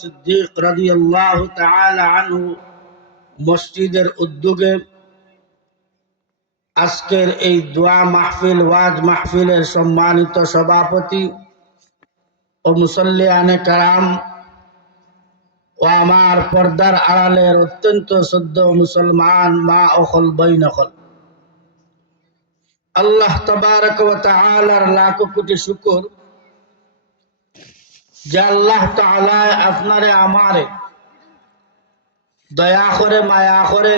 সিদ্দিক রাদিয়াল্লাহু তাআলা আনহু মসজিদের উদ্যোগে আজকের এই দোয়া মাহফিল ওয়াজ মাহফিলের সম্মানিত সভাপতি ও মুসল্লিয়ানে কারাম ও আমার পর্দার আড়ালের অত্যন্ত শ্রদ্ধেয় মুসলমান মা ও খল বইন খল, আল্লাহ তাবারক ওয়া তাআলার লাখ কোটি শুকর যে আল্লাহ তাআলা আপনারে আমারে দয়া করে মায়া করে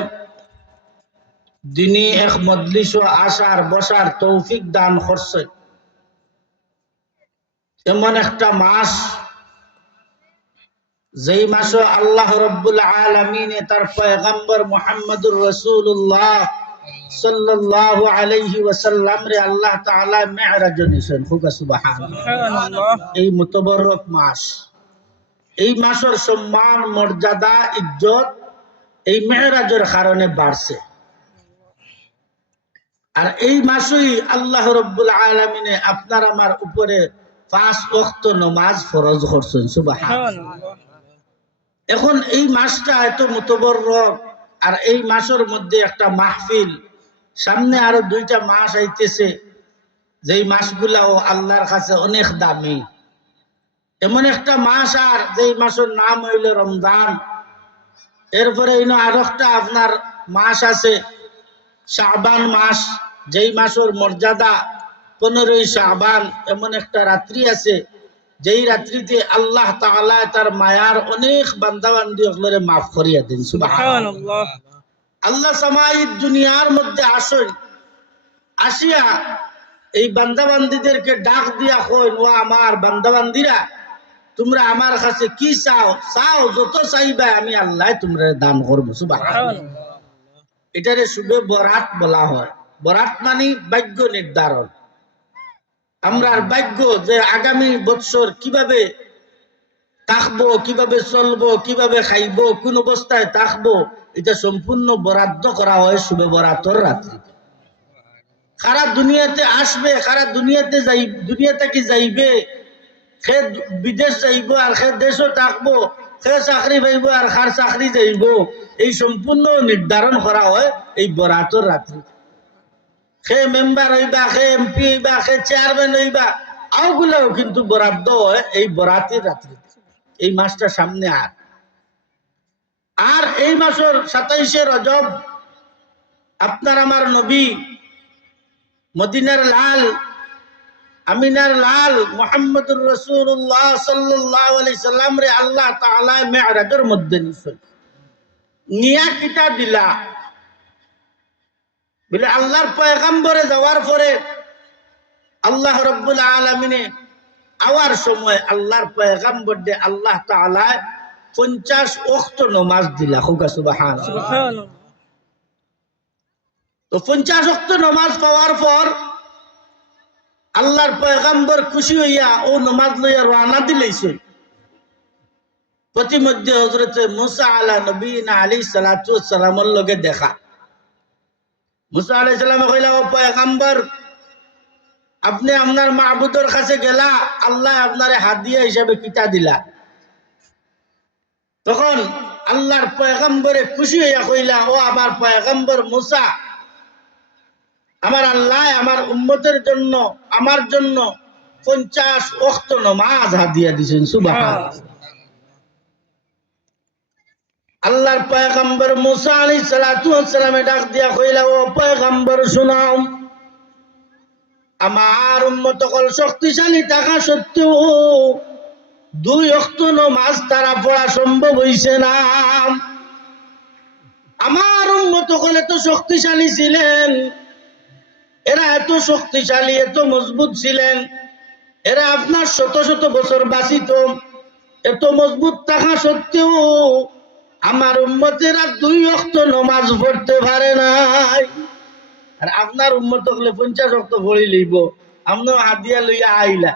দিনী এক মজলিস ও আসার বসার তৌফিক দান করছে। এমন একটা মাস যেই মাসে আল্লাহ রাব্বুল আলামিন তার পয়গম্বর মুহাম্মদুর রাসূলুল্লাহ সাল্লাল্লাহু আলাইহি ওয়াসাল্লাম রে আল্লাহ তাআলা মিরাজ নিছেন। সুবহানাল্লাহ। এই মুতাবারক মাস, এই মাসের সম্মান মর্যাদা ইজ্জত এই মিরাজের কারণে বাড়ছে। আর এই মাসেই আল্লাহ রাব্বুল আলামিন আপনার আমার উপরে 5 ওয়াক্ত নামাজ ফরজ করছেন। সুবহানাল্লাহ। এখন এই মাসটা এত মুতাবারক, আর এই মাসের মধ্যে একটা মাহফিল, সামনে আরো 2টা মাস আইতেছে যেই মাসগুলাও আল্লাহর কাছে অনেক দামি। এমন একটা মাস আর যেই মাসের নাম হইল রমজান। এরপরে আরো একটা আপনার মাস আছে শাবান মাস, যেই মাসের মর্যাদা 15ই শাবান। এমন একটা রাত্রি আছে যেই রাত্রিতে আল্লাহ তাআলা তার মায়ার অনেক বান্দাবান্দি ওগুলোরে মাফ করিয়া দেন। সুবহানাল্লাহ। আল্লাহ সামাইদ দুনিয়ার মধ্যে আসেন, আসিয়া এই বান্দাবান্দিদেরকে ডাক দিয়া কইন, ও আমার বান্দাবান্দিরা, তোমরা আমার কাছে কি চাও? চাও যত চাইবা আমি আল্লাহ তোমরা দান করবো। সুবহানাল্লাহ। এটারে শুভে বরাত বলা হয়। বরাত মানে ভাগ্য নির্ধারণ। আমরা ভাগ্য যে আগামী বছর কিভাবে থাকবো, কিভাবে চলবো, কিভাবে খাইবো, কোন অবস্থায় থাকবো, এটা সম্পূর্ণ বরাদ্দ করা হয় শুভে বরাতর রাত্রি। সারা দুনিয়াতে আসবে, সারা দুনিয়াতে দুনিয়া থেকে যাইবে, সে বিদেশ যাইব আর সে দেশও থাকবো, সে চাকরি পাইব আর খার চাকরি যাইব, এই সম্পূর্ণ নির্ধারণ করা হয় এই বরাতর রাত্রি। সে মেম্বার হইবা, সে এমপি হইবা, সে চেয়ারম্যান হইবা, আওগুলাও কিন্তু বরাদ্দ হয় এই বরাতের রাত্রি। এই মাসটা সামনে আর এই মাসের 27শে রজব আপনার আমার নবী মদিনার লাল আমিনার লাল মুহাম্মদুর রাসূলুল্লাহ সাল্লাল্লাহু আলাইহি সাল্লাম রে আল্লাহ তাআলা মিরাজের মধ্যে নিছেন। নিয়া কিতা দিলা বলে আল্লাহর পয়গম্বরে যাওয়ার পরে আল্লাহ রাব্বুল আলামিনে আওয়ার সময় আল্লাহর পয়গম্বর দে আল্লাহ তাআলা 50 ওয়াক্ত নামাজ দিলা। সুবহানাল্লাহ। তো 50 ওয়াক্ত নামাজ পাওয়ার পর আল্লাহর পয়গম্বর খুশি হইয়া ও নামাজ লইয়া রওনা দিলেছেন। প্রতিমধ্যে হযরতে মুসা আলা নবীনা আলাইহিস সালাতু ওয়াস সালামের লগে দেখা। মুসা আলাইহিস সালাম কইলা, ও পয়গম্বর, আপনি আপনার মাবুদের কাছে গেলা, আল্লাহ আপনারে হাদিয়া হিসাবে কিতা দিলা? তখন আল্লাহর পয়গম্বরে খুশি হইয়া কইলা, ও আমার পয়গম্বর মুসা, আমার আল্লাহ আমার উম্মতের জন্য আমার জন্য 50 ওয়াক্ত নামাজ হাদিয়া দিয়েছেন। সুবহানাল্লাহ। আল্লাহর পয়গম্বর মুসা আলাইহিস সালাতু ওয়াস সালামে ডাক দিয়া কইলা, ও পয়গম্বর শুনাও, আমার উম্মত কল শক্তিশালী থাকা সত্ত্বেও 2 ওয়াক্ত নামাজ তারা পড়া সম্ভব হইছে না। আমার উম্মত কল এত শক্তিশালী ছিলেন, এরা এত শক্তিশালী এত মজবুত ছিলেন, এরা আপনার শত শত বছর বাঁচিত, এত মজবুত থাকা সত্ত্বেও আমার উম্মতেরা 2 ওয়াক্ত নামাজ পড়তে পারে নাই। আর আপনার উম্মত হলে 50 ওয়াক্ত পড়ি লইব, আপনিও হাদিয়া লইয়া আইলা।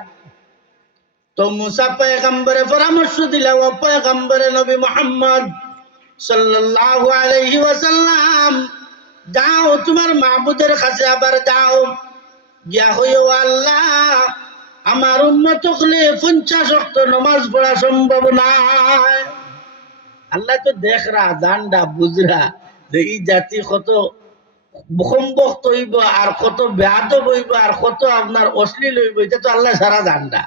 তো মুসা পয়গম্বরে পরামর্শ দিলা, ও পয়গম্বরে নবী মুহাম্মদ সাল্লাল্লাহু আলাইহি ওয়াসাল্লাম, যাও তোমার মাবুদের কাছে আবার যাও, গিয়া হইও, আল্লাহ আমার উম্মত হলে 50 ওয়াক্ত নামাজ পড়া সম্ভব নয়। আল্লাহ তো দেখরা জানডা বুঝরা যে এই জাতি কত বকম্বক্ত হইব আর কত বেয়াদব হইব আর কত আপনার অশ্লীল হইব, এটা তো আল্লাহ সারা জানডা।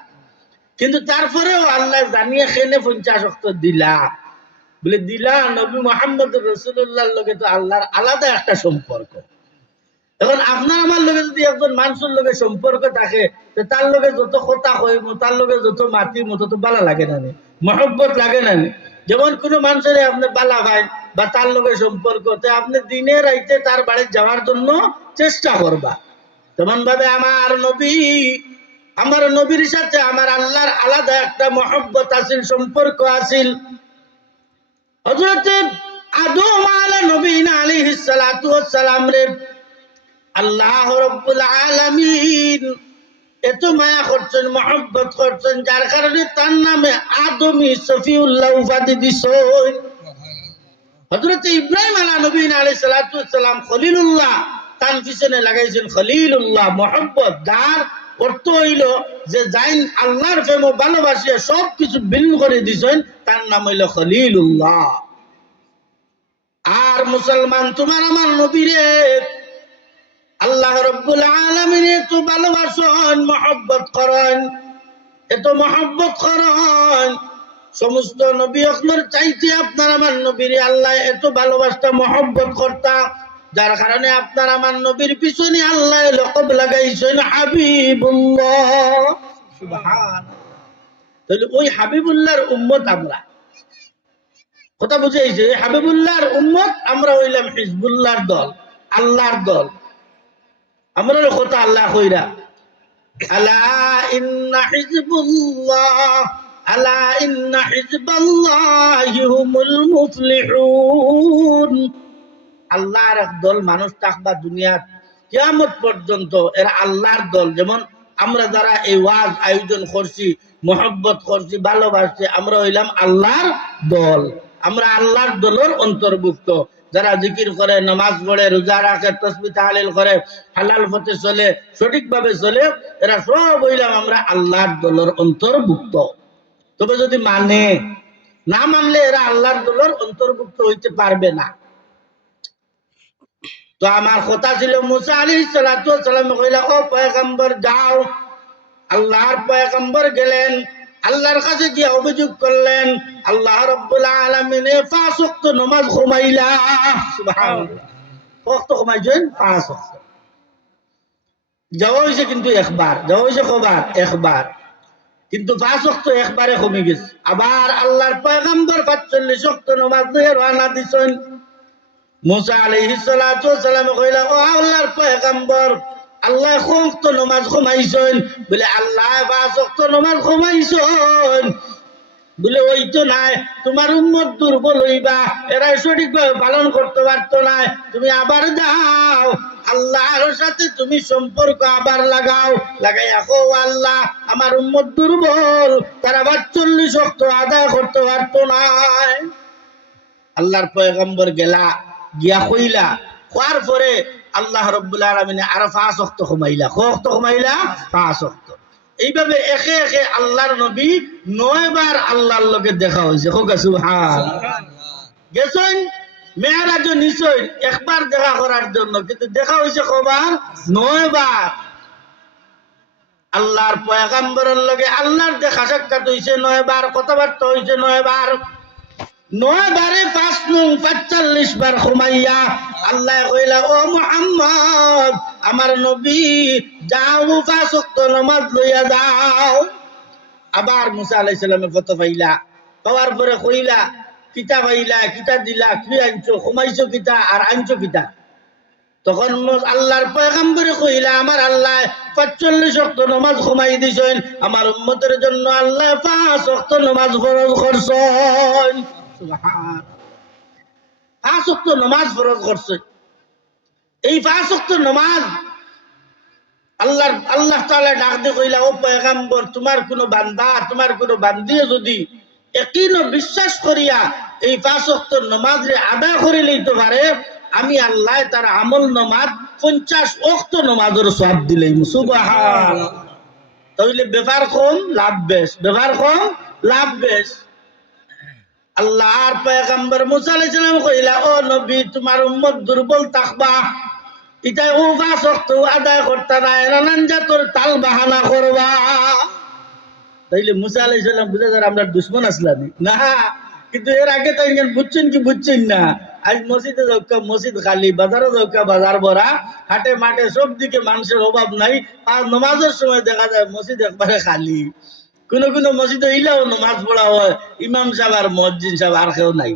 কিন্তু তারপরেও আল্লাহ জানিয়ে খেলে 50 ওয়াক্ত দিলা বলে দিলা। নবী মুহাম্মদ রাসূলুল্লাহর লগে তো আল্লাহর আলাদা একটা সম্পর্ক। এখন আপনার আমার লগে যদি একজন মানুষের লগে সম্পর্ক থাকে, তার লগে যত কথা কইব, তার লগে যত মাতিব, তত ভালো লাগে না, মহব্বত লাগে না। যেমন কোনো মানুষের আপনি বালা ভাই বা তার লগে সম্পর্ক, আপনি দিনে রাইতে তার বাড়ি যাওয়ার জন্য চেষ্টা করবা। তেমন ভাবে আমার নবীর সাথে আমার আল্লাহর আলাদা একটা মহব্বত আছিল, সম্পর্ক আছিল। হযরত আদম আলাইহিস সালাতু ওয়াস সালাম রে আল্লাহ রাব্বুল আলামিন এত মায়া করছেন, মহব্বত করছেন, যার কারণে তার নামে আদমি সফিউল্লাহ উপাধি দিছেন। হযরত ইব্রাহিম আলাইহিস সালাতু ওয়াস সালাম খলিলুল্লাহ, তার পিছনে লাগাইছেন খলিলুল্লাহ, মহব্বত। যার অর্থ হইল যে যাইন আল্লাহর প্রেম ও ভালোবাসিয়া সবকিছু বিলীন করে দিছেন, তার নাম হইল খলিলুল্লাহ। আর মুসলমান, তোমার আমার নবীরে আল্লাহ রাব্বুল আলামিন এত ভালোবাসেন, মহব্বত করেন, এত মহব্বত করেন। সমস্ত নবী আকমর চাইতে আপনার আমার নবীরে আল্লাহ এত ভালোবাসতা, মহব্বত করতা, যার কারণে আপনার আমার নবীর পিছনে আল্লাহ লকব লাগাইছেন হাবিবুল্লাহ। সুবহানাল্লাহ। তাহলে ওই হাবিবুল্লাহর উম্মত আমরা। কথা বুঝাইছে? হাবিবুল্লাহর উম্মত আমরা হইলাম হিজবুল্লাহর দল, আল্লাহর দল। আমরা কথা আল্লাহ কইরা আলা ইন্না হিজবুল্লাহ, আলা ইন্না হিজবাল্লাহি হুমুল মুফলিহুন। আল্লাহর এক দল মানুষ থাকবা দুনিয়ার কিয়ামত পর্যন্ত, এরা আল্লাহর দল। যেমন আমরা যারা এই ওয়াজ আয়োজন করছি, মহব্বত করছি, ভালোবাসছি, আমরা হইলাম আল্লাহর দল। আমরা আল্লাহর দলের অন্তর্ভুক্ত। যারা জিকির করে, নামাজ পড়ে, রোজা রাখে, তাসবিহ তাহলিল করে, হালাল পথে চলে, সঠিকভাবে চলে, এরা সব হইলাম আমরা আল্লাহর দলের অন্তর্ভুক্ত। তবে যদি না মানলে এরা আল্লাহর দলের অন্তর্ভুক্ত হইতে পারবে না। তো আমার কথা ছিল, মুসা আলাইহিস সালাতু ওয়াস সালাম কইলা, ও পয়গম্বর যাও। আল্লাহর পয়গম্বর গেলেন, আল্লাহর কাছে গিয়ে অভিযোগ করলেন, আল্লাহ রাব্বুল আলামিন 5 ওয়াক্ত নামাজ ঘুমাইলা। সুবহানাল্লাহ। ওয়াক্ত ঘুমাইছেন 5 ওয়াক্ত। যাওয়া হইছে কিন্তু একবার, যাওয়া হইছে কবার? একবার। কিন্তু 5 ওয়াক্ত একবারে কমে গেছে। আবার আল্লাহর পয়গম্বর 45 ওয়াক্ত নামাজ নিয়ে রওনা দিছেন। মুসা আলাইহিস সালাতু ওয়াস সালাম কইলা, ও আল্লাহর পয়গম্বর, আল্লাহ কত নামাজ ঘুমাইছেন? বলে আল্লাহ 5 ওয়াক্ত নামাজ ঘুমাইছেন। বলে ওই তো নাই, তোমার উম্মত দুর্বল হইবা, এরা সঠিকভাবে পালন করতে পারতো না। তুমি আবার যাও, আল্লাহর সাথে তুমি সম্পর্ক আবার লাগাও, লাগাই রাখো, আল্লাহ আমার উম্মত দুর্বল, তারা 42 ওয়াক্ত আদায় করতে পারতো না। আল্লাহর পয়গম্বর গিয়া কইলা, হওয়ার পরে আল্লাহ রাব্বুল আলামিন আরো 5 ওয়াক্ত কমাইলা। কত কমাইলা? 5 ওয়াক্ত। এইভাবে একে একে আল্লাহর নবী 9 বার আল্লাহর লগে দেখা হইছে। হোক সুবহানাল্লাহ। গেছেন মেরাজ নিছেন একবার দেখা করার জন্য, কিন্তু দেখা হইছে কবার? 9 বার। আল্লাহর পয়গম্বরের লগে আল্লাহর দেখা সাক্ষাৎ হইছে 9 বার, কথাবার্তা হইছে 9 বার। 9 বারে 5 নং 45 বার ঘুমাইয়া আল্লাহ কইলা, ও মুহাম্মদ আমার নবী, যাও 5 ওয়াক্ত নামাজ লইয়া যাও। আবার মুসা আলাইহিস সালামের কথা পাইলা, পাওয়ার পরে কইলা, কিতা পাইলা, কিতা দিলা, কি আনছো, ঘুমাইছো কিতা আর আনছো কিতা? তখন আল্লাহর পয়গম্বরে কইলা, আমার আল্লাহ 45 ওয়াক্ত নামাজ ঘুমাই দিছেন, আমার উম্মতের জন্য আল্লাহ 5 ওয়াক্ত নামাজ ফরজ করছেন। সুবহানাল্লাহ। 5 ওয়াক্ত নামাজ ফরজ করছে। এই 5 ওয়াক্ত নামাজ আল্লাহ তাআলা ডাক দিয়ে কইলা, ও পয়গম্বর, তোমার কোন বান্দা, তোমার কোন বান্দিয়ে যদি ইয়াকিন ও বিশ্বাস করিয়া এই 5 ওয়াক্ত নামাজে আদায় করে লইতে পারে, আমি আল্লাহ তার আমল নামাজ 50 ওয়াক্ত নামাজের সওয়াব দিলাম। সুবহানাল্লাহ। তাহলে ব্যাপার কম লাভ বেশ, ব্যাপার কম লাভ বেশ। আল্লাহর পয়গম্বর মুসা আলাইহিস সালাম কইলা, ও নবী তোমার উম্মত দুর্বল থাকবা, ইতাই ও পাঁচ ওয়াক্ত আদায় করতে না, নানান জাতর তাল বাহানা করবা। তাইলে মুসা আলাইহিস সালাম বুঝা যায় আমরা দুশমন আসলাম না, কিন্তু এর আগে তো ইংরেজ বুঝছেন কি বুঝছেন না। আজ মসজিদে যাওকা মসজিদ খালি, বাজারে যাওকা বাজার ভরা, হাটে মাঠে সব দিকে মানুষের অভাব নাই। আর নামাজের সময় দেখা যায় মসজিদ একবারে খালি। কোন কোন মসজিদে ইলাও নামাজ পড়া হয়, ইমাম সাহেব আর মুয়াজ্জিন সাহেব আর কেউ নাই।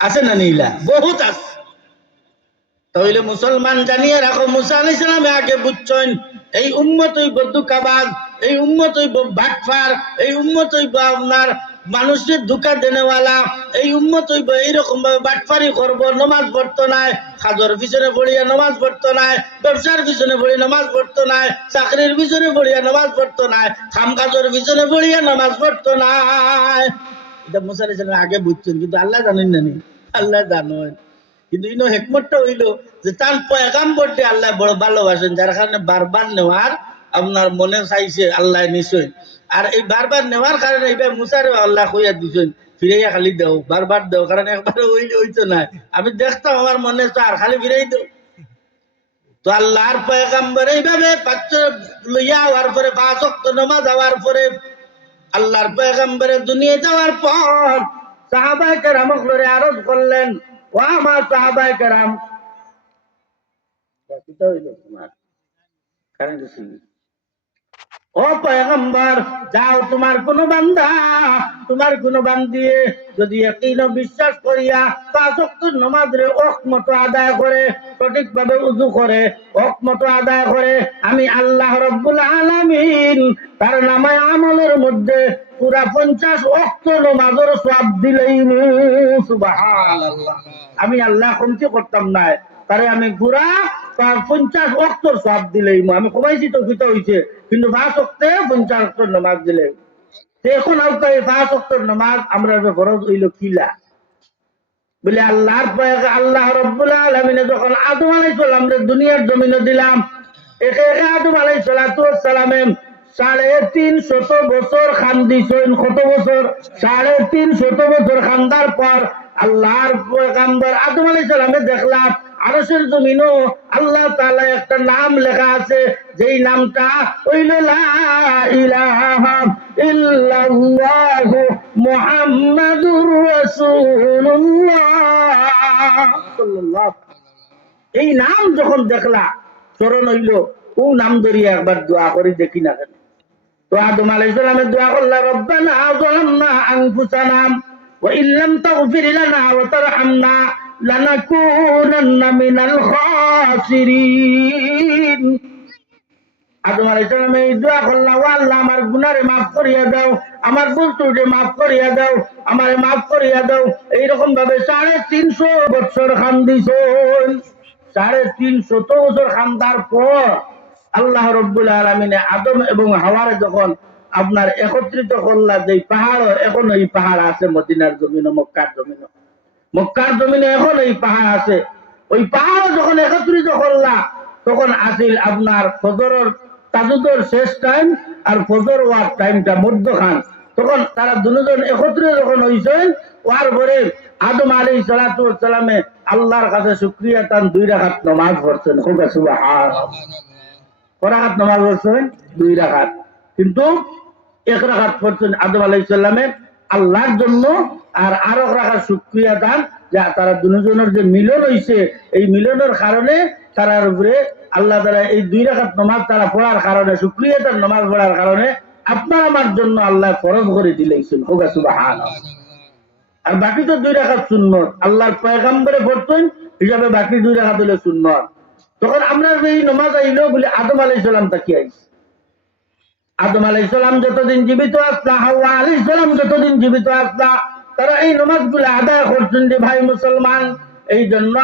আছে না নীলা? বহুত আছে। তাহলে মুসলমান জানিয়ে রাখো, মুসা আলাইহিস সালামে আগে বুঝছেন এই উম্মত হইব ধোঁকাবাজ, এই উম্মত হইব বাটফার, এই উম্মত হইব আপনার মানুষের ধোঁকা দেনেওয়ালা, এই উম্মত হইব এইরকম ভাবে বাটফারি করবো, নমাজ পড়তো নাই, খাজর পিছনে পড়িয়া নমাজ পড়তো নাই, ব্যবসার পিছনে পড়িয়া নমাজ পড়তো নাই, চাকরির পিছনে পড়িয়া নমাজ পড়তো নাই, খাম কাজের পিছনে পড়িয়া নমাজ পড়তো নাই। এটা মুসা আলাইহিস সালাম আগে বুঝছেন, কিন্তু আল্লাহ জানেন না নি? আল্লাহ জানেন। কিন্তু ইনো হেকমতটা হইল যে তার পয়গাম্বর দিয়ে আল্লাহ বড় ভালোবাসেন, যার কারণে বারবার নেওয়ার আপনার মনে চাইছে আল্লাহ নিশ্চয়। আর এই বারবার নেওয়ার কারণে এইবার মুসারে আল্লাহ কইয়া দিছেন ফিরাইয়া খালি দেও, বারবার দেও, কারণ একবারে হইতো না। আমি দেখতাম আমার মনে চার খালি ফিরাই দেও। তো আল্লাহর পয়গাম্বর এইভাবে লইয়া হওয়ার পরে 5 ওয়াক্ত নামাজ হওয়ার পরে আল্লাহর পয়গাম্বরে দুনিয়া যাওয়ার পর সাহাবায়ে কেরাম করে আরজ করলেন, ও আমার সাহাবায়ে কেরাম, ও পয়গম্বর, যাও তোমার কোন বান্দা, তোমার কোন বান্দিয়ে যদি ইয়াকিন ও বিশ্বাস করিয়া 5 ওয়াক্ত নামাজের ওয়াক্ত মতো আদায় করে, সঠিকভাবে ওযু করে, ওয়াক্ত মতো আদায় করে, আমি আল্লাহ রাব্বুল আলামিন তার নামায় আমলের মধ্যে পুরা 50 ওয়াক্ত নামাজের সওয়াব দিলাম। সুবহানাল্লাহ। আমি আল্লাহ কমতি করতাম না, তারে আমি পুরা 50 ওয়াক্তর সওয়াব দিলাম। আমি কমাইছি তো কিতা হইছে, কিন্তু 5 ওয়াক্তে 50 ওয়াক্ত নামাজ দিলে। এখন আওতাই 5 ওয়াক্তর নামাজ আমরা ফরজ হইল কিলা বলে আল্লাহর পয়গম্বর আল্লাহ রাব্বুল আলামিন যখন আদম আলাইহিস সালামকে দুনিয়ার জমিনে দিলাম, একে আদম আলাইহিস সালামে 350 বছর খান্দিছেন। কত বছর? 350 বছর খান্দার পর আল্লাহর পয়গম্বর আদম আলাইহিস সালামে দেখলাম আরশের জমিনও আল্লাহ তাআলা একটা নাম লেখা আছে, যেই নামটা হইল লা ইলাহা ইল্লাল্লাহু মুহাম্মাদুর রাসূলুল্লাহ সাল্লাল্লাহু। এই নাম যখন দেখলা স্মরণ হইল, ও নাম ধরিয়া একবার দোয়া করি দেখি না কেন। তো আদম আলাইহিস সালামের দোয়া করলা, রব্বানা যালামনা আনফুসানা ওয়া ইল্লাম তাগফির লানা ওয়া তারহামনা লানাকুনান্না মিনাল খাসিরিন। আদম আলাইহিস সালাম এই দোয়া করলা, ও আল্লাহ আমার গুনাহরে maaf করিয়া দাও, আমার ভুল ত্রুটি maaf করিয়া দাও, আমারে maaf করিয়া দাও। এইরকম ভাবে 350 বছর খান্দিছেন। 350 বছর খান্দার পর আল্লাহ রাব্বুল আলামিন আদম এবং হাওয়ারে যখন আপনার একত্রিত করলা, যে পাহাড়, এখন এই পাহাড় আছে মদিনার জমিনে, মক্কার জমিনে, মক্কার জমিনে এখন এই পাহাড় আছে। ওই পাহাড় যখন একত্রিত করলা, তখন আসিল আপনার ফজরের তাজুদের শেষ টাইম আর ফজর ওয়ার টাইমটা মধ্যখান। তখন তারা দুজন একত্রিত যখন হইছেন, ওয়ার পরে আদম আলাইহিস সালাতু ওয়াস সালামে আল্লাহর কাছে শুকরিয়া তান 2 রাকাত নামাজ পড়ছেন। খুব সুবহানাল্লাহ। কয় রাকাত নামাজ পড়ছেন? 2 রাকাত। কিন্তু 1 রাকাত পড়ছেন আদম আলাইহিস সালামে আল্লাহর জন্য, আর 1 রাকাত শুকরিয়া দান, যা তারা দুজনের যে মিলন হইছে, এই মিলনের কারণে তারার উপরে আল্লাহ তাআলা এই 2 রাকাত নামাজ তারা পড়ার কারণে, শুকরিয়া তার নামাজ পড়ার কারণে আপনার আমার জন্য আল্লাহ ফরজ করে দিলেন। খুব সুবহানাল্লাহ। আর বাকি তো 2 রাকাত সুন্নত, আল্লাহর পয়গম্বরে পড়তেন হিসাবে বাকি 2 রাকাত হলো সুন্নত। তখন আমরা এই নামাজ আইলো বলে আদম আলাইহিস সালাম তাকি আইছে। আদম আলাইহিস সালাম যতদিন জীবিত আসলা, হাওয়া আলাইহিস সালাম যতদিন জীবিত আসলা, তারা এই নামাজগুলো আদায় করছেন। যে ভাই মুসলমান, এই জন্য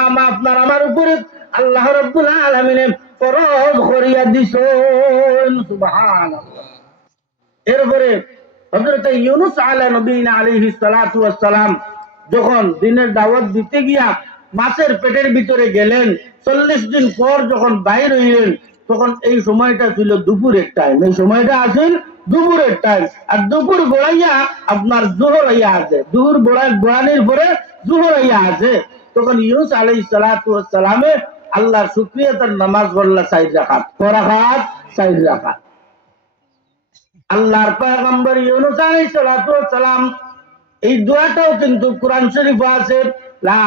আমার উপরে আল্লাহ রাব্বুল আলামিন ফরজ করিয়া দিছেন। সুবহানাল্লাহ। এরপরে হযরত ইউনূস আলাইহিস সালাতু ওয়াস সালাম যখন দিনের দাওয়াত দিতে গিয়া মাছের পেটের ভিতরে গেলেন, 40 দিন পর যখন বাইর হইলেন, তখন এই সময়টা ছিল দুপুরের টাইম, এই সময়টা আসেন দুপুরের টাইম, আর দুপুর গোড়াইয়া আপনার জোহর হইয়া আছে, দুপুর গোড়ানির পরে জোহর হইয়া আছে। তখন ইউনুস আলাইহিস সালাতু ওয়াস সালামে আল্লাহর শুকরিয়া তার নামাজ পড়লা 4 রাকাত, কয় রাকাত? 4 রাকাত। আল্লাহর পয়গম্বর ইউনুস আলাইহিস সালাতু ওয়াস সালাম এই দোয়াটাও কিন্তু কোরআন শরীফে আছে, লা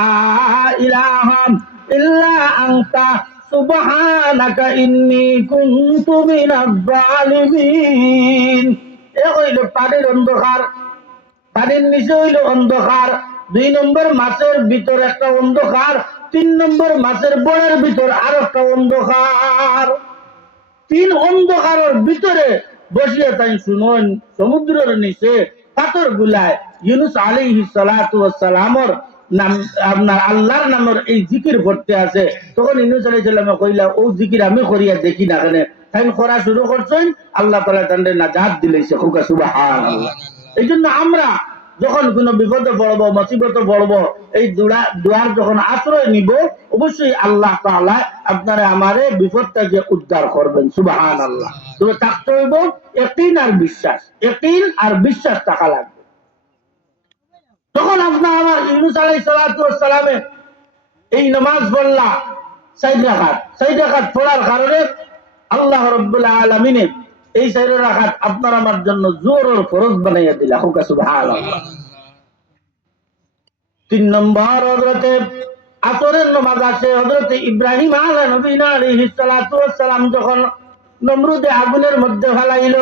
ইলাহা ইল্লা আনতা সুবহানাকা ইন্নী কুনতু মিনাজ জালিমিন। এ হইল পানির অন্ধকার, পানির নিচে হইল অন্ধকার, 2 নম্বর মাছের ভিতর একটা অন্ধকার, 3 নম্বর মাছের বড়ের ভিতর আর একটা অন্ধকার। 3 অন্ধকারের ভিতরে বসিয়ে তাই শুনুন সমুদ্রের নিচে পাথর গুলায় ইউনুস আলাইহিস সালাতু ওয়াস সালামর নাম, আপনার আল্লাহর নামের এই জিকির করতে আছে। তখন ইউনুস আলাইহিস সালামে কইলা, ও জিকির আমি করিয়া দেখি না কেন? তাই করা শুরু করছেন, আল্লাহ তাআলা তাদের নাজাত দিলেছে। সুবহানাল্লাহ। এই জন্য আমরা যখন কোনো বিপদে পড়বো, মুসিবতে পড়বো, এই দুয়ার যখন আশ্রয় নিব, অবশ্যই আল্লাহ তাআলা আপনারে আমারে বিপদ থেকে উদ্ধার করবেন। সুবহানাল্লাহ। তবে থাকতে হইব ইয়াকিন আর বিশ্বাস, ইয়াকিন আর বিশ্বাস থাকা লাগবে। তখন আপনার আমার ইউনুস আলাইহিস সালাতু ওয়াস সালামে এই নামাজ পড়লা 4 রাকাত, 4 রাকাত পড়ার কারণে আল্লাহ রাব্বুল আলামিন এই 4 রাকাত আপনার আমার জন্য জোহরের ফরজ বানাইয়া দিলা। সুবহানাল্লাহ। 3 নম্বর হযরতে আসরের নামাজ আছে। হযরতে ইব্রাহিম আলাইহিস সালাতু ওয়াস সালাম যখন নমরুদে আগুনের মধ্যে ফেলাইল,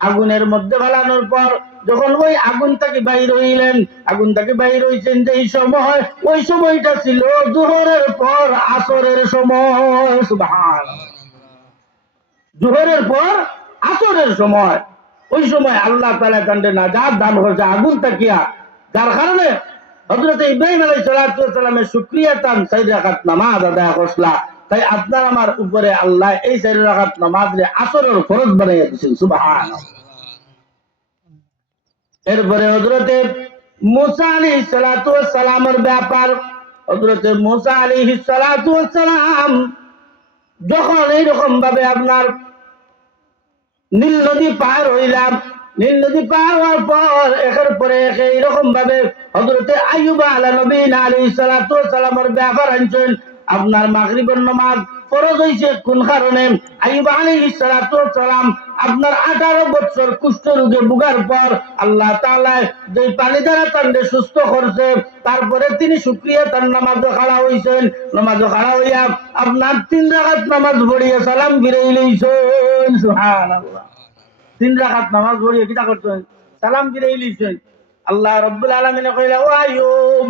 আগুনের মধ্যে ফেলানোর পর যখন ওই আগুন থেকে বাইর হইলেন, আগুন থেকে বাইর হইছেন যেই সময়, ওই সময়টা ছিল জোহরের পর আসরের সময়। সুবহানাল্লাহ। জোহরের পর আসরের সময়, ওই সময় আল্লাহ তাআলা তাঁদের নাজাত দান করেছে আগুন তাকিয়া, যার কারণে হযরত ইব্রাহিম আলাইহিস সালাতু ওয়াস সালামের শুকরিয়া তান 4 রাকাত নামাজ আদায় করছলা। তাই আপনার আমার উপরে আল্লাহ এই 4 রাকাত নামাজে আসরের ফরজ বানাইয়া দিয়েছেন। সুবহানাল্লাহ। এরপরে হযরতে মুসা আলাইহিস সালাতু ওয়াস সালামের ব্যাপার, হযরতে মুসা আলাইহিস সালাতু ওয়াস সালাম যখন এইরকম ভাবে আপনার নীল নদী পার হইলাম, নীল নদী পার হওয়ার পর একের পরে এক এইরকম ভাবে হযরতে আইয়ুব আলাইহিস সালাতু ওয়াস সালামের ব্যাপার আনছেন। আপনার মাগরিবের নামাজ ফরজ হইছে কোন কারণে? আইয়ুব আলাইহিস সালাতু ওয়াস সালাম আপনার 18 বছর কুষ্ঠ রোগে ভোগার পর আল্লাহ তাআলা যে পানি দ্বারা তাকে সুস্থ করছে, তারপরে তিনি শুকরিয়া তার নামাজে খাড়া হইছেন। নামাজে খাড়া হইয়া আপনার 3 রাকাত নামাজ পড়িয়া সালাম ফিরাই লইছেন। সুবহানাল্লাহ। 3 রাকাত নামাজ পড়িয়া কিটা করছেন? সালাম ফিরাই লইছেন। আল্লাহ রাব্বুল আলামিন কইলা, ও আইয়ুব,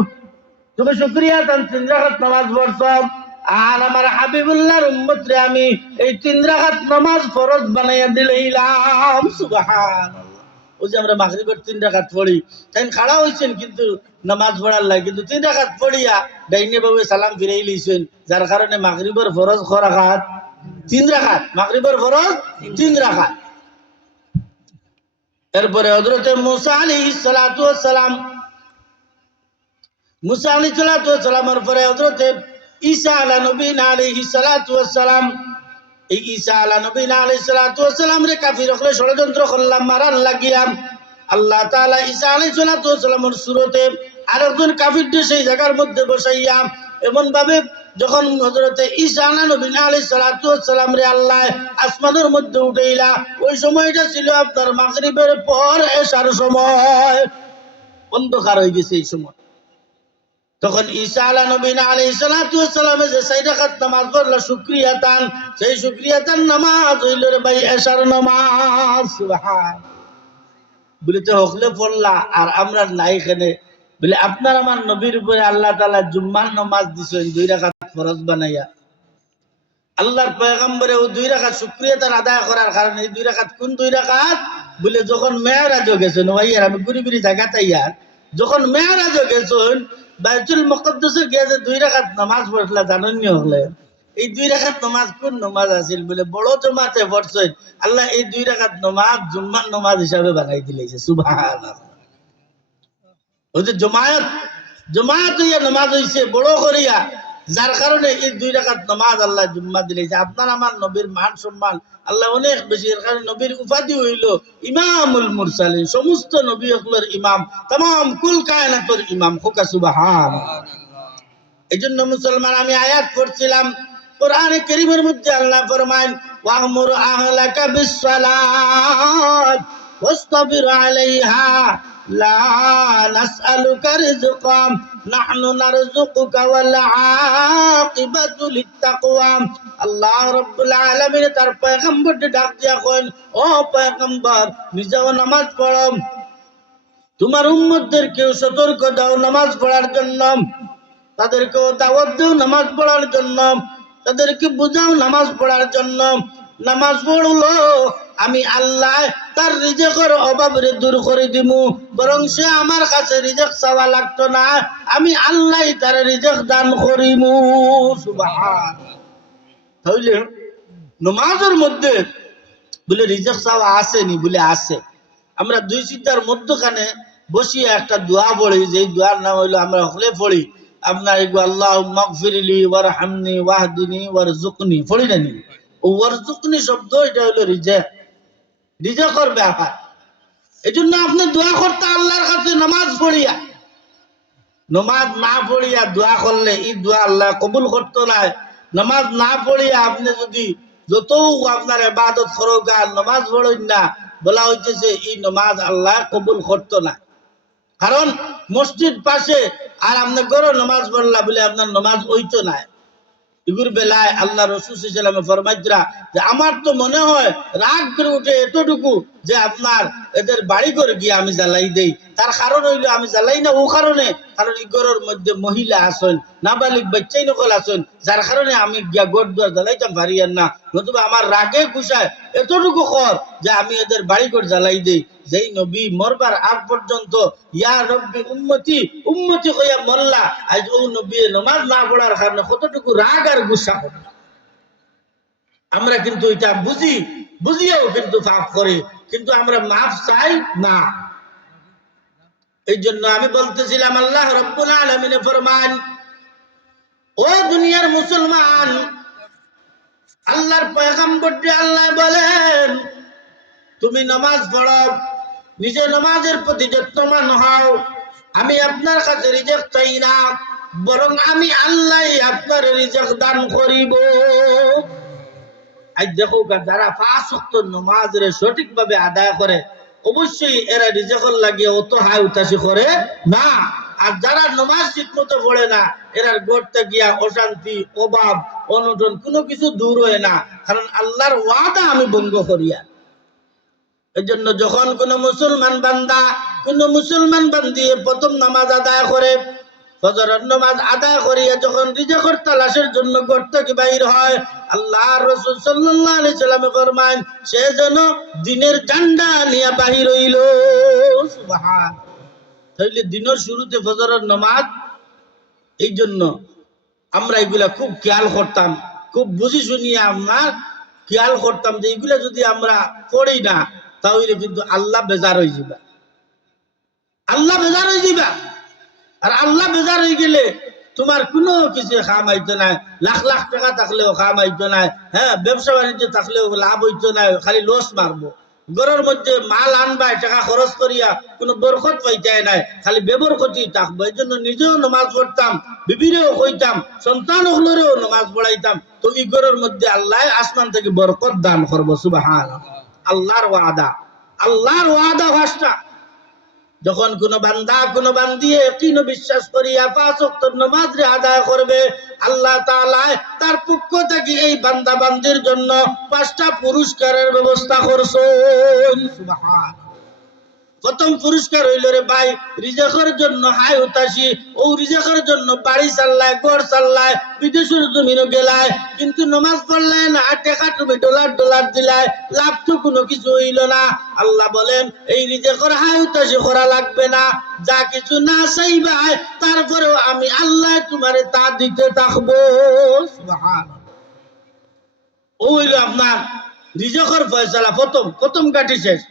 তুমি শুকরিয়া তান 3 রাকাত নামাজ পড়ছো, আর আমার হাবিবুল্লাহর উম্মত রে আমি এই 3 রাকাত নামাজ ফরজ বানাইয়া দিলাম। সুবহানাল্লাহ। ওই যে আমরা মাগরিবের 3 রাকাত পড়ি, তাই খাড়া হইছেন কিন্তু নামাজ পড়ার লাগে, কিন্তু 3 রাকাত পড়িয়া ডাইনে বামে সালাম ফিরাই লইছেন, যার কারণে মাগরিবের ফরজ ক রাকাত? 3 রাকাত। মাগরিবের ফরজ 3 রাকাত। এরপরে হযরতে মুসা আলাইহিস সালাতু ওয়াস সালাম, মুসা আলাইহিস সালাতু ওয়াস সালামের পরে হযরতে ঈসা আলাইহিস সালাতু ওয়াস সালাম, এই ঈসা আলাইহিস সালাতু ওয়াস সালাম রে কাফির হলে ষড়যন্ত্র করলাম মারার লাগিয়া, আল্লাহ তাআলা ঈসা আলাইহিস সালাতু ওয়াস সালামের সুরতে আরেকজন কাফিরকে সেই জায়গার মধ্যে বসাইয়া এমন ভাবে যখন হযরতে ঈসা আলাইহিস সালাতু ওয়াস সালাম রে আল্লাহ আসমানের মধ্যে উঠাইলা, ওই সময়টা ছিল আপনার মাগরিবের পর এশার সময়, অন্ধকার হয়ে গেছে এই সময়। তখন ঈসা আলাইহিস সালাতু ওয়াস সালামে যে 4 রাকাত নামাজ পড়লা শুকরিয়া তান, সেই শুকরিয়া তান নামাজ হইল রে ভাই এশার নামাজ। সুবহানাল্লাহ। বলে তো হকলে পড়লা আর আমরা নাই এখানে, বলে আপনার আমার নবীর উপরে আল্লাহ তাআলা জুম্মার নামাজ দিছেন 2 রাকাত ফরজ বানাইয়া। আল্লাহর পয়গম্বরে ও 2 রাকাত শুকরিয়া তার আদায় করার কারণে এই 2 রাকাত কোন 2 রাকাত? বলে যখন মেরাজ গেছেন, ভাইয়ার আমি ঘুরি ঘুরি জায়গা তাইয়ার, যখন মেরাজ গেছেন বাইতুল মুকদ্দাসে গিয়ে যে 2 রাকাত নামাজ পড়লা জানেন নি হলে? এই 2 রাকাত নামাজ কোন নামাজ আছিল? বলে বড় জমাতে পড়ছেন, আল্লাহ এই 2 রাকাত নামাজ জুম্মার নামাজ হিসাবে বানাই দিলেছে। সুবহানাল্লাহ। ওই যে জমায়েত হইয়া নামাজ হইছে বড় করিয়া, যার কারণে এই 2 রাকাত নামাজ আল্লাহ জিম্মা দিলে যে আপনার আমার নবীর মান সম্মান আল্লাহ অনেক বেশি। এর কারণে নবীর উপাধি হইল ইমামুল মুরসালিন, সমস্ত নবী হকলের ইমাম, तमाम কুল কায়নাতের ইমাম। হোকা সুবহানাল্লাহ। এইজন্য মুসলমান আমি আয়াত পড়ছিলাম কোরআনে কারীমের মধ্যে আল্লাহ ফরমায় ওয়াহমুর আহলাকা বিসসালাত ওয়াসতাবির আলাইহা লা নাসআলুকা রিজকা নাহনু নারযুকুকা ওয়াল আকিবাতু লিত্তাকওয়া। আল্লাহ রাব্বুল আলামিন তার পয়গম্বরকে ডাক দিয়া কইন, ও পয়গম্বর নিজেও নামাজ পড়ো, তোমার উম্মতদেরকেও সতর্ক দাও নামাজ পড়ার জন্য, তাদেরকেও দাওয়াত দাও নামাজ পড়ার জন্য, তাদেরকে বুঝাও নামাজ পড়ার জন্য। নামাজ পড়লো আমি আল্লাহ তার রিজেকের অভাবরে দূর করে দিমু, বরং সে আমার কাছে রিজেক চাওয়া লাগতো না, আমি আল্লাহ তার রিজেক দান করিমু। সুবহানাল্লাহ। তাহলে নামাজের মধ্যে বলে রিজেক চাওয়া আসেনি বলে আসে। আমরা দুই চিন্তার মধ্যখানে বসিয়ে একটা দোয়া পড়ি, যে দোয়ার নাম হইলো আমরা হলে পড়ি আপনার আল্লাহুম্মা গফিরলি ওয়ারহামনি ওয়াহদিনি ওয়ারযুকনি, পড়ি না নি? ও ওয়ারযুকনি শব্দ এটা হলো রিজেক, রিজেকের ব্যাপার। এজন্য আপনি দোয়া করতে আল্লাহর কাছে নামাজ পড়িয়া, নামাজ না পড়িয়া দোয়া করলে এই দোয়া আল্লাহ কবুল করতো না। নামাজ না পড়িয়া আপনি যদি যত আপনার ইবাদত করোক আর নামাজ পড়েন না, বলা হইতেছে এই নামাজ আল্লাহ কবুল করতো না। কারণ মসজিদ পাশে আর আপনার ঘরে নামাজ পড়লা বলে আপনার নামাজ হইতো না। এগুর বেলায় আল্লাহ রাসূল সাল্লাল্লাহু আলাইহি ওয়াসাল্লাম ফরমাইতরা যে আমার তো মনে হয় রাগ করে উঠে এতটুকু যে আপনার এদের বাড়ি করে গিয়ে আমি জ্বালাই দেই। তার কারণ হইলো আমি জ্বালাই না ও কারণে, কারণ এই ঘরের মধ্যে মহিলা আছেন, নাবালিগ বাচ্চাই নকল আছেন, যার কারণে আমি গিয়া ঘর দুয়ার জ্বালাইতাম পারিয়ান না। নতুবা আমার রাগে গুছায় এতটুকু কর যে আমি এদের বাড়ি করে জ্বালাই দেই। যেই নবী মরবার আগ পর্যন্ত ইয়া রব্বি উম্মতি উম্মতি কইয়া মরলা, আজ ও নবী নামাজ না পড়ার কারণে কতটুকু রাগ আর গুসা করে। আমরা কিন্তু এটা বুঝি, বুঝিয়েও কিন্তু পাপ করি, কিন্তু আমরা মাফ চাই না। এই জন্য আমি বলতেছিলাম আল্লাহ রাব্বুল আলামিন ফরমান, ও দুনিয়ার মুসলমান, আল্লাহর পয়গম্বরকে আল্লাহ বলেন তুমি নামাজ পড়ো, নিজে নামাজের প্রতি যত্নবান হও, আমি আপনার কাছে রিজেক চাই না, বরং আমি আল্লাহ আপনার রিজেক দান করিব। আজ দেখো যারা 5 ওয়াক্ত নামাজের সঠিকভাবে আদায় করে অবশ্যই এরা রিজেকের লাগিয়ে অত হাই উতাসি করে না। আর যারা নামাজ ঠিকমতো পড়ে না এরার গড়তে গিয়া অশান্তি, অভাব, অনটন কোনো কিছু দূর হয় না, কারণ আল্লাহর ওয়াদা আমি ভঙ্গ করিয়া। এই জন্য যখন কোন মুসলমান বান্দি প্রথম নামাজ আদায় করে, ফজরের নামাজ আদায় করিয়া যখন রিজেকের তালাশের জন্য ঘর থেকে বাইর হয়, আল্লাহর রাসূল সাল্লাল্লাহু আলাইহি সাল্লাম ফরমায় সে যেন দিনের ঝান্ডা নিয়ে বাহির হইল। সুবহানাল্লাহ। তাহলে দিনের শুরুতে ফজরের নামাজ, এই জন্য আমরা এগুলা খুব খেয়াল করতাম, খুব বুঝি শুনিয়ে আমরা খেয়াল করতাম যে এগুলা যদি আমরা পড়ি না তাহলে কিন্তু আল্লাহ বেজার হয়ে যাবে, আল্লাহ বেজার হয়ে যাবে। আর আল্লাহ বেজার হয়ে গেলে তোমার কোনো কিছু খাম হইতো না, লাখ লাখ টাকা থাকলেও খাম হইতো না, হ্যাঁ ব্যবসা বাণিজ্য থাকলেও লাভ হইতো না, খালি লস মারবো। ঘরের মধ্যে মাল আনবা টাকা খরচ করিয়া কোনো বরকত পাইতে নাই, খালি বেবরকতি থাকবো। এই জন্য নিজেও নামাজ পড়তাম, বিবিরেও কইতাম, সন্তান হলেও নামাজ পড়াইতাম, তো এই ঘরের মধ্যে আল্লাহ আসমান থেকে বরকত দান করবো। সুবহানাল্লাহ। আল্লাহর ওয়াদা, আল্লাহর ওয়াদা ভাষা। যখন কোন বান্দা কোন বান্দি ইয়াকিন বিশ্বাস করিয়া 5 ওয়াক্ত নামাজ আদায় করবে, আল্লাহ তাআলা তার পক্ষ থেকে এই বান্দা বান্দির জন্য 5টা পুরস্কারের ব্যবস্থা করছেন। সুবহানাল্লাহ। প্রথম পুরস্কার হইল রে ভাই রিজেকের জন্য হাই উতাসি, ও রিজেকের জন্য বাড়ি চাল্লায়, ঘর চাল্লায়, বিদেশের জমিনও গেলায়, কিন্তু নামাজ পড়লেন না, টাকা তুমি ডলার দিলায়, লাভ তো কোনো কিছু হইল না। আল্লাহ বলেন এই রিজেকের হাই উতাসি করা লাগবে না, যা কিছু না চাইবা তারপরেও আমি আল্লাহ তোমারে তা দিতে থাকবো। সুবহানাল্লাহ। ও হইল আপনার রিজেকের ফয়সালা, প্রথম কাঠি শেষ।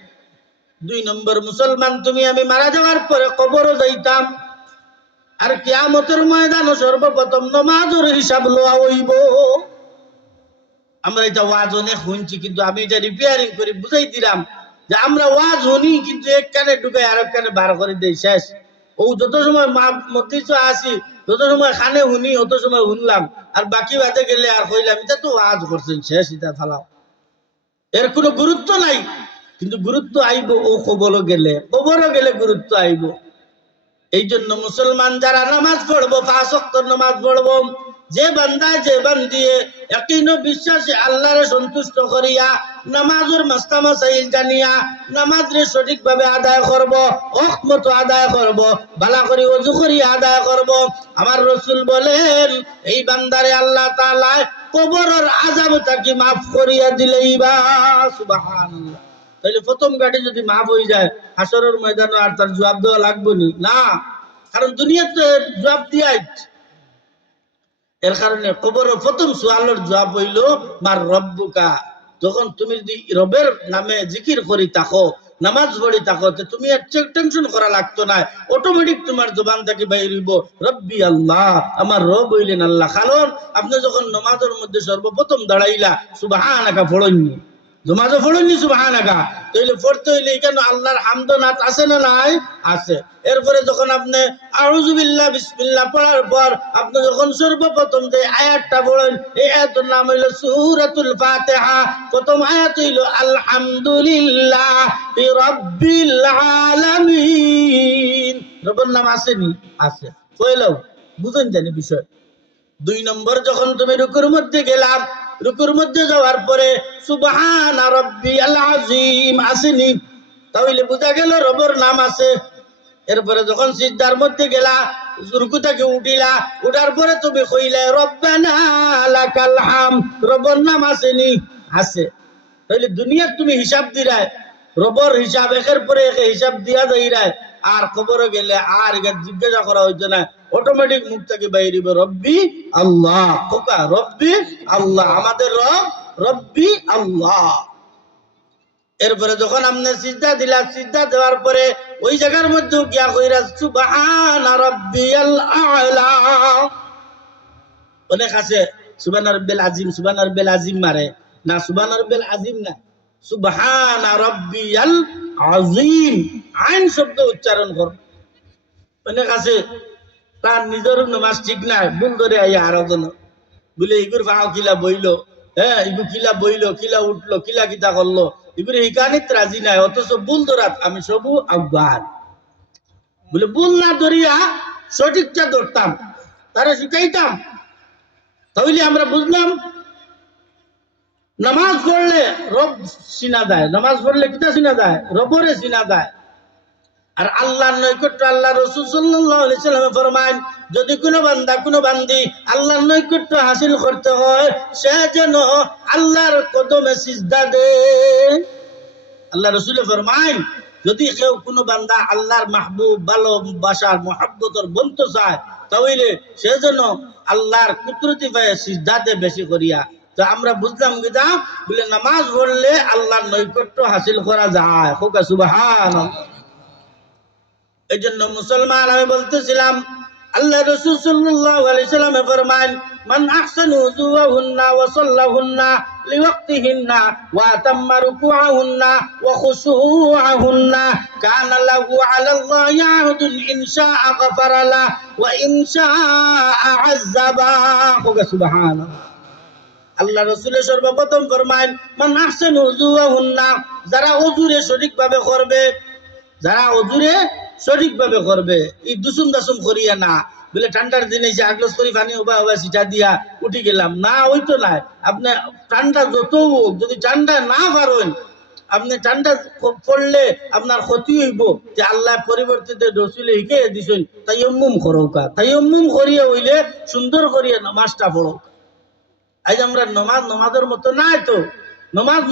2 নম্বর, মুসলমান তুমি আমি মারা যাওয়ার পরে কবরও যাইতাম। আর কিয়ামতের ময়দানে সর্বপ্রথম নামাজের হিসাব লওয়া হইব। আমরা এটা ওয়াজ অনেক শুনছি, কিন্তু আমি এটা রিপেয়ারিং করে বুঝাই দিলাম যে আমরা ওয়াজ শুনি কিন্তু এক কানে ঢুকে আর এক কানে বার করে দেই শেষ। ও যত সময় মধ্যে আসি যত সময় খানে শুনি অত সময় শুনলাম, আর বাকি বাদে গেলে আর কইলাম এটা তো ওয়াজ করছেন শেষ, এটা ফালাও। এর কোনো গুরুত্ব নাই, কিন্তু গুরুত্ব আইব ও কবরও গেলে গুরুত্ব আইব। এই জন্য মুসলমান যারা নামাজ পড়বো, 5 ওয়াক্ত নামাজ পড়বো, যে বান্দায় যে বান্দিয়ে ইয়াকিন ও বিশ্বাসে আল্লাহরে সন্তুষ্ট করিয়া নামাজের মাসলা মাসাইল জানিয়া নামাজরে সঠিকভাবে আদায় করব, ওয়াক্ত মতো আদায় করব, ভালো করে ওযু করিয়া আদায় করব। আমার রাসূল বলেন এই বান্দারে আল্লাহ তাআলা কবরের আযাব থেকে maaf করিয়া দিলেই বা সুবহানাল্লাহ। তাহলে প্রথম গাড়ি যদি মাফ হয়ে যায়, হাসরের ময়দানে আর তার জবাব দেওয়া লাগবে না, কারণ দুনিয়াতে জবাব দিয়াই। এর কারণে কবরের প্রথম সুয়ালের জবাব হইল মার রব্বুকা। যখন তুমি যদি রবের নামে জিকির করি থাকো, নামাজ পড়ি থাকো, তুমি আর টেনশন করা লাগতো না, অটোমেটিক তোমার জবান থেকে বাইরিব রব্বি আল্লাহ, আমার রব হইলেন আল্লাহ। কারণ আপনি যখন নামাজের মধ্যে সর্বপ্রথম দাঁড়াইলা সুবহানাকা পড়েননি, নামাজও পড়েননি সুবহানাকা, তাইলে পড়তে হইলে কেন আল্লাহর হামদ নাত আছে না নাই? আছে। এরপরে যখন আপনি আউযু বিল্লাহ বিসমিল্লাহ পড়ার পর আপনি যখন সর্বপ্রথম যে আয়াতটা পড়েন, এই আয়াতের নাম হইল সূরাতুল ফাতিহা। প্রথম আয়াত হইল আলহামদুলিল্লাহ রাব্বিল আলামিন। রবের নাম আসেনি? আছে। কইলাও বুঝেন জানি বিষয়। 2 নম্বর যখন তুমি রুকুর মধ্যে গেলাম, রুকুর মধ্যে যাওয়ার পরে সুবহানা রাব্বিয়াল আযীম আসেনি? তাহলে বুঝা গেল রবের নাম আছে। এরপরে যখন সিজদার মধ্যে গেলা, রুকু থেকে উঠিলা, উঠার পরে তুমি কইলা রব্বানা লাকাল হাম, রবের নাম আসেনি? আছে। তাহলে দুনিয়ার তুমি হিসাব দিরাই, রবর হিসাব একের পরে এক হিসাব দিয়া যাইরাই, আর কবরে গেলে আর এটা জিজ্ঞাসা করা হইতো না, অটোমেটিক মুখ থেকে বাইরিব রব্বি আল্লাহ। খোকা রব্বি আল্লাহ, আমাদের রব রব্বি আল্লাহ। এরপরে যখন আপনি সিজদা দিলা, সিজদা দেওয়ার পরে ওই জায়গার মধ্যে গিয়া কইরা সুবহানা রাব্বিয়াল আ'লা। অনেক আছে সুবহানা রাব্বিল আযীম, সুবহানা রাব্বিল আযীম মারে না, সুবহানা রাব্বিল আযীম না, সুবহানা রাব্বিয়াল আযীম, আইন শব্দ উচ্চারণ কর। অনেক আছে তার নিজের নামাজ ঠিক নাই, ভুল করে আইয়া আরাধনা বলে ইগুর ভাও কিলা বইলো, হ্যাঁ ইগু কিলা বইলো, কিলা উঠলো, কিলা কিতা করলো, এগুলো হিকানিত রাজি নাই, অথচ ভুল ধরাত আমি সবু আহ্বান বলে ভুল না ধরিয়া সঠিকটা ধরতাম, তারা শিখাইতাম। তাহলে আমরা বুঝলাম নামাজ পড়লে রব চিনা দেয়, নামাজ পড়লে কিতা চিনা দেয়? রবরে চিনা দেয়। আর আল্লাহর নৈকট্য, আল্লাহ রাসূল সাল্লাল্লাহু আলাইহি সাল্লাম ফরমান, যদি কোনো বান্দা কোনো বান্দি আল্লাহর নৈকট্য হাসিল করতে হয়, সে যেন আল্লাহর কদমে সিজদা দেয়। আল্লাহ রাসূল ফরমান, যদি কেউ কোনো বান্দা আল্লাহর মাহবুব, ভালোবাসার মহব্বতের বন্ধু চায়, তাহলে সে যেন আল্লাহর কুদরতি পায়ে সিজদা দেয় বেশি করিয়া। তো আমরা বুঝলাম কিনা বলে নামাজ পড়লে আল্লাহর নৈকট্য হাসিল করা যায়। হোক সুবহানাল্লাহ। এই জন্য মুসলমান আমি বলতেছিলাম, আল্লাহ রাসূল সাল্লাল্লাহু আলাইহি সাল্লাম ফরমান, মান আহসানু যুওয়াহুন্না ওয়া সাল্লাহুন্না লিওয়াক্তিহিন্না ওয়া তাম্মা রুকুআহুন্না ওয়া খুশুআহুন্না কানা লাহু আলাল্লাহি আহদুন ইনশাআ গফারা লা ওয়া ইনশাআ আযাবা। সুবহানাল্লাহ। আল্লাহ রাসূল সর্বপ্রথম ফরমান, মান আহসানু যুওয়াহুন্না, যারা ওযুরে সঠিকভাবে করবে, যারা ওযুরে সঠিকভাবে করবে, এই দুসুম দাসুম করিয়া না, বলে ঠান্ডার দিনে যে আগলস করি পানি ওবা ওবা সিটা দিয়া উঠি গেলাম না, ওই তো নাই। আপনি ঠান্ডা যত হোক, যদি ঠান্ডা না পারেন, আপনি ঠান্ডা পড়লে আপনার ক্ষতি হইব, যে আল্লাহ পরিবর্তিত রসুলে হিকে দিছেন তাইয়াম্মুম করোকা, তাইয়াম্মুম করিয়া হইলে সুন্দর করিয়া নামাজটা পড়ো। আজ আমরা নমাজের মতো নাই তো,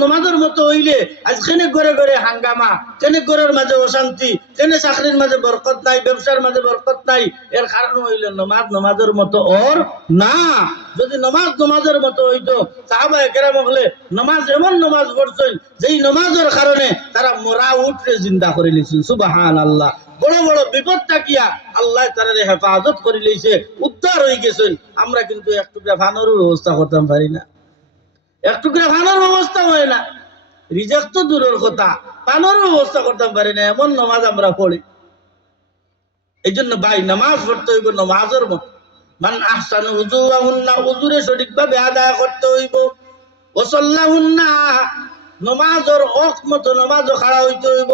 নমাজের মতো হইলে আজ কেনে ঘরে ঘরে হাঙ্গামা, কেনে ঘরের মাঝে অশান্তি, কেনে চাকরির মাঝে বরকত নাই, ব্যবসার মাঝে বরকত নাই। এর কারণ হইল নমাজের মতো ওর না। যদি নমাজের মতো হইতো, সাহাবায়ে কেরাম হলে নমাজ এমন নমাজ পড়ছেন যেই নমাজের কারণে তারা মোরা উঠরে জিন্দা করে নিয়েছেন। সুবহানাল্লাহ। বড় বড় বিপদ থাকিয়া আল্লাহ তাআলা হেফাজত করে লইছে, উদ্ধার হয়ে গেছেন। আমরা কিন্তু এক টুকরা ফানোর ব্যবস্থা করতাম পারি না, এক টুকরা ফানোর ব্যবস্থা হয় না। রিজেক্ট তো দূরের কথা, পানোর ব্যবস্থা করতাম পারি না, এমন নামাজ আমরা পড়ি। এই জন্য ভাই নামাজ পড়তে হইব নামাজের মতো। মান আহসানু উযুহুন্না, উযুরে সঠিকভাবে আদায় করতে হইব। ওয়াসাল্লাহুন্না, নামাজের হক মতো নামাজও খাড়া হইতে হইব।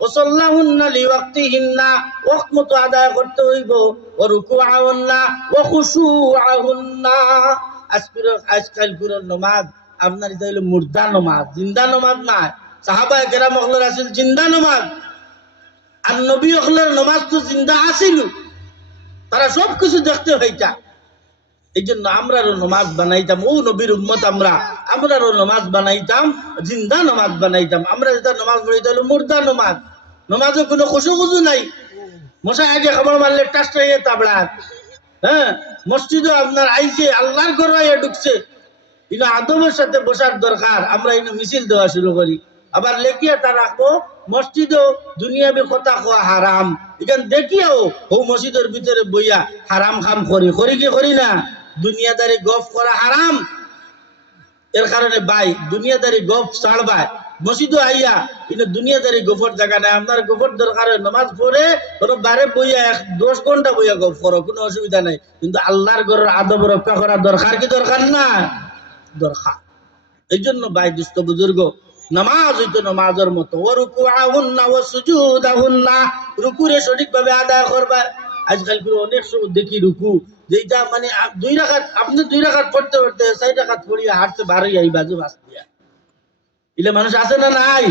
ওয়াসাল্লাহুন্না লিওয়াক্তিহিন্না, ওয়াক্ত মতো আদায় করতে হইব। ওয়া রুকুআহুন্না ওয়া খুশুআহুন্না। আজকাল পুরো নামাজ আপনার এটা হইলো মুর্দা নামাজ, জিন্দা নামাজ না। সাহাবায়ে কেরাম হলের আছিল জিন্দা নামাজ, আর নবী হলের নামাজ তো জিন্দা আছিল, তারা সবকিছু দেখতে হইতা। এই জন্য আমরারও নামাজ বানাইতাম, ও নবীর উম্মত আমরারও নামাজ বানাইতাম, জিন্দা নামাজ বানাইতাম। আমরা যেটা নামাজ পড়িতে হলো মুর্দা নামাজ, নামাজে কোনো খুশু খুশু নাই। মশাই আগে খবর মারলে টাস্ট হয়ে তাবড়া। হ্যাঁ, মসজিদও আপনার আইছে, আল্লাহর ঘর হয়ে ঢুকছে, কিন্তু আদবের সাথে বসার দরকার। আমরা এনে মিছিল দেওয়া শুরু করি, আবার লেখিয়া তা রাখবো মসজিদও দুনিয়াবি কথা কোয়া হারাম। এখান দেখিয়াও ও মসজিদের ভিতরে বইয়া হারাম খাম করি কি করি না, দুনিয়াদারি গপ করা হারাম। এর কারণে ভাই দুনিয়াদারি গপ ছাড়বাই, মসজিদও আইয়া কিন্তু দুনিয়াদারি গফর জায়গা নাই। আপনার গফর দরকার নামাজ পড়ে কোনো বারে বইয়া 10 ঘন্টা বইয়া গপ করো, কোনো অসুবিধা নাই, কিন্তু আল্লাহর ঘরের আদব রক্ষা করা দরকার কি দরকার না? দরকার। এই জন্য ভাই দুস্থ বুজুর্গ, নামাজ হইতো নামাজের মতো। ও রুকুআহুন্না ওয়া সুজুদাহুন্না, রুকুরে সঠিকভাবে আদায় করবা। আজকাল করে অনেক সময় দেখি রুকু যেটা মানে 2 রাকাত, আপনি 2 রাকাত পড়তে পড়তে 4 রাকাত পড়িয়া হাঁটতে বাড়ি আই বাজু বাস দিয়া, ইলে মানুষ আছে না নাই?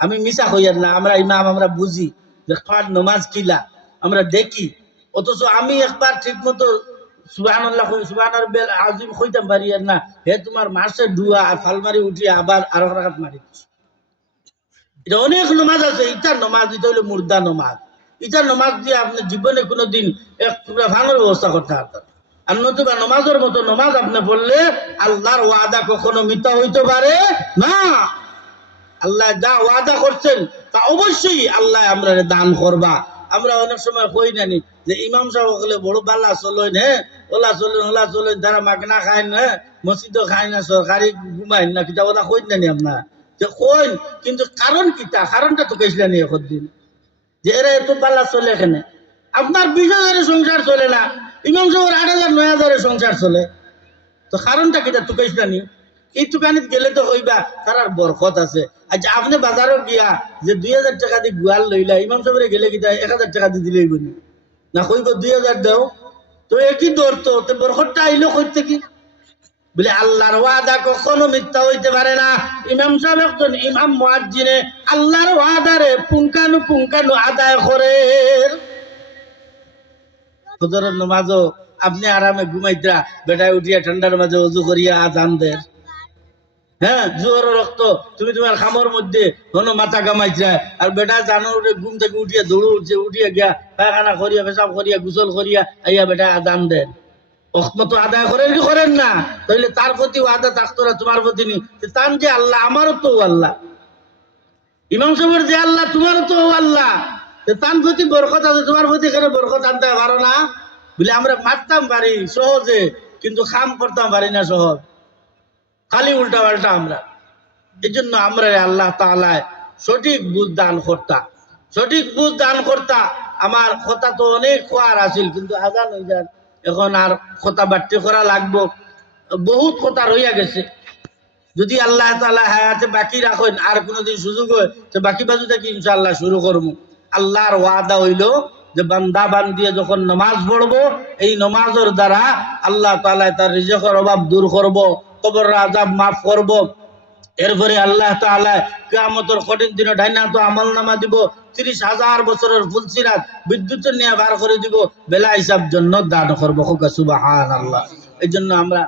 আমি মিছা কইয়ার না, আমরা ইমাম আমরা বুঝি যে কার নামাজ কিলা আমরা দেখি, অথচ আমি একবার ঠিক মতো সুবহানাল্লাহ সুবহানার বেল আজিম কইতাম পারি না, হে তোমার মাসে ডুয়া আর ফালমারি উঠিয়ে আবার আরো রাকাত মারি। এটা অনেক নামাজ আছে, ইটার নামাজ এটা হলো মুর্দা নামাজ। ইটার নামাজ দিয়ে আপনি জীবনে কোনোদিন এক টুকরা ভাঙার ব্যবস্থা করতে পারতেন। আর নতুবা নামাজের মতো নামাজ আপনি বললে আল্লাহর ওয়াদা কখনো মিথ্যা হইতে পারে না। আল্লাহ যা ওয়াদা করছেন তা অবশ্যই আল্লাহ আমরা দান করবা। আমরা অনেক সময় কই নানি যে ইমাম সাহেব হলে বড় বাল্লা চলেন, হ্যাঁ ওলা চলেন তারা মাগনা খায় না, মসজিদও খায় না, সরকারি ঘুমায় না, কিতা ওলা কই নানি আপনার যে কইন, কিন্তু কারণ কিতা, কারণটা তো কেছিলেন এখন দিন যে এরা এত পাল্লা চলে এখানে। আপনার 20,000 সংসার চলে না, ইমাম সাহেবের 8,000 9,000 সংসার চলে, তো কারণটা কিতা তো কেছিলেন। এই দোকানে গেলে তো কইবা তার বরকত আছে। আচ্ছা আপনি বাজারও গিয়া যে 2,000 টাকা দিয়ে গুয়াল লইলা, ইমাম সাহেবের গেলে কিতা 1,000 টাকা দিয়ে দিলেই বলি না, কইব 2,000 দাও, তো একই দর তো বরকতটা আইলো কইতে কি বলে আল্লাহর ওয়াদা কখনো মিথ্যা হইতে পারে না। ইমাম সাহেব একজন ইমাম মুয়াজ্জিনে আল্লাহর ওয়াদারে পুঙ্খানু আদায় করে। ফজরের নামাজও আপনি আরামে ঘুমাইতা, বেটায় উঠিয়া ঠান্ডার মাঝে ওযু করিয়া আজান দেন। হ্যাঁ, জোর রক্ত তুমি তোমার খামর মধ্যে হনো মাথা কামাইছা, আর বেটা জানো ঘুম থেকে উঠিয়া দৌড় উঠছে, উঠিয়া গিয়া পায়খানা করিয়া পেশাব করিয়া গোসল করিয়া আইয়া বেটা আজান দেন। মতো আদায় করেন কি করেন না? তাহলে তার প্রতি আদা থাকতো না, তোমার প্রতি নি তান যে আল্লাহ, আমারও তো আল্লাহ, ইমাম সাহেবের যে আল্লাহ তোমারও তো আল্লাহ, তার প্রতি বরকত আছে, তোমার প্রতি এখানে বরকত আনতে পারো না বলে আমরা মারতাম পারি সহজে, কিন্তু খাম করতাম পারি না সহজ, খালি উল্টা পাল্টা আমরা। এই জন্য আমরা আল্লাহ তাআলা সঠিক বুঝ দান করতা। আমার কথা তো অনেক কোয়ার আছিল, কিন্তু আজান হয়ে যান, এখন আর কথা বাড়তে করা লাগবো, বহুত কথা রইয়া গেছে। যদি আল্লাহ তাআলা হায়াতে বাকি রাখেন আর কোনোদিন সুযোগ হয় তো বাকি বাজু থেকে ইনশাআল্লাহ শুরু করবো। আল্লাহর ওয়াদা হইল যে বান্দা বান্দিয়ে যখন নামাজ পড়বো, এই নামাজের দ্বারা আল্লাহ তাআলা তার রিজকের অভাব দূর করব, কবরের আযাব মাফ করব। এরপরে আল্লাহ তাআলা কিয়ামতের কঠিন দিনে ডাইনা তো আমলনামা দিব, 30,000 বছরের ফুলসিরাত বিদ্যুতের নিয়ে বার করে দিব, বেলা হিসাব জন্য দান করবো। সুবহানাল্লাহ। এই জন্য আমরা